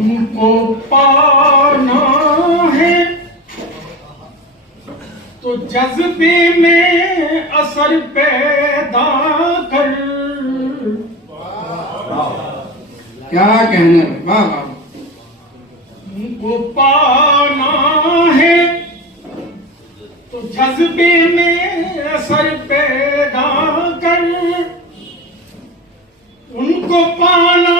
उनको पाना है तो जज्बे में असर पैदा कर। क्या कहने, वाह वाह। उनको पाना है तो जज्बे में असर पैदा कर। उनको पाना